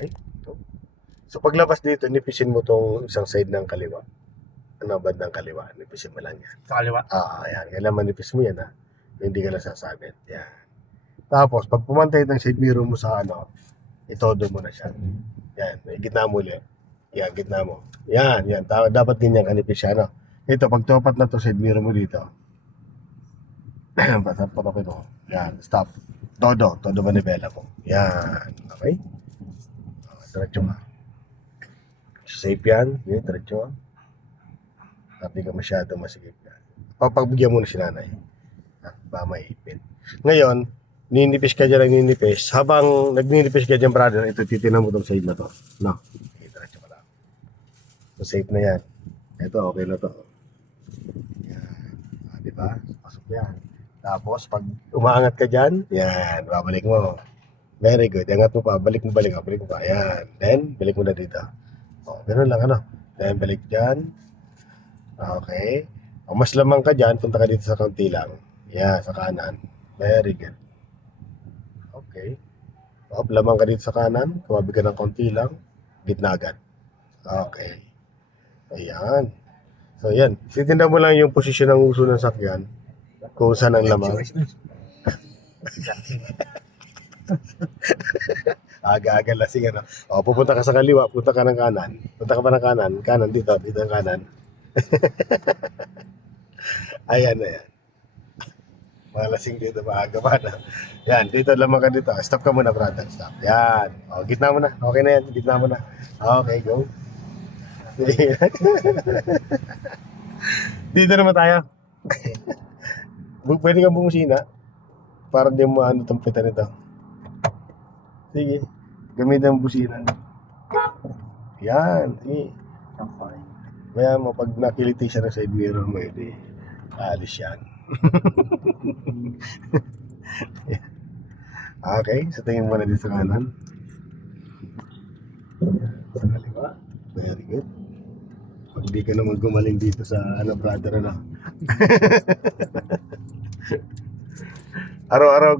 Okay. Go. So paglabas dito, nipisin mo tong isang side ng kaliwa. Ano bandang kaliwa? Nipisin mo lang yan. Sa kaliwa. Ah, yan. Kailangan manipis mo yan ha. Hindi ka lang sasabit. Yan. Tapos, pag pumantay ng side mirror mo sa ano, itodo mo na siya. Yan. Gitna mo ulit. Yan, gitna mo. Yan, yan. Dapat ganyan kanipis siya, no? Ito, pag tumapat na to side mirror mo dito. Patap patapin mo. Yan, stop. Todo, todo manibela mo. Yan. Okay? Ah, Diretso ka. Safe yan. Yan, diretso. Hindi ka masyado masigip yan. Papagbigyan mo na si nanay. At ba maipit. Ngayon, ninipis ka dyan ng ninipis. Habang nagninipis ka dyan, brother, ito titinan mo itong side na to. No. Okay, diretso ka lang. So, safe na yan. Ito, okay na to. Yan. Ah, di ba? Pasok yan. Tapos, pag umaangat ka dyan, yan, babalik mo. Very good. Angat mo pa, balik mo, balik mo, balik mo pa. Yan. Then, balik mo na dito. O, ganun lang, ano. Then, balik dyan. Okay. Kung mas lamang ka dyan, punta ka dito sa kaunti lang. Yan, sa kanan. Very good. Okay. O, lamang ka dito sa kanan. Kumabi ka ng kaunti lang. Gitna agad. Okay. Ayan. So, yan. Titinda mo lang yung posisyon ng uso ng sakyan. Kung saan ang lamang. Aga-aga lasing ano. O, pupunta ka sa kaliwa, punta ka ng kanan. Punta ka pa ng kanan, kanan dito, dito ang kanan. Ayan na yan. Mga lasing dito, maaga pa na. Yan, dito lamang ka dito. Stop ka muna, brother. Stop. Yan. O, gitna mo na. Okay na yan. Gitna mo na. Okay, go. dito naman tayo. Pwede kang bumusina para di mo ano tampitan ito. Sige. Gamitin ang busina. Yan. Sige. Kaya mo, pag nakiliti siya ng side mirror mo, edi alis yan. okay, sa tingin mo na dito sa kanan. Sa kaliwa. Very good. Pag di ka naman gumaling dito sa ano, brother, ano. Araw-araw,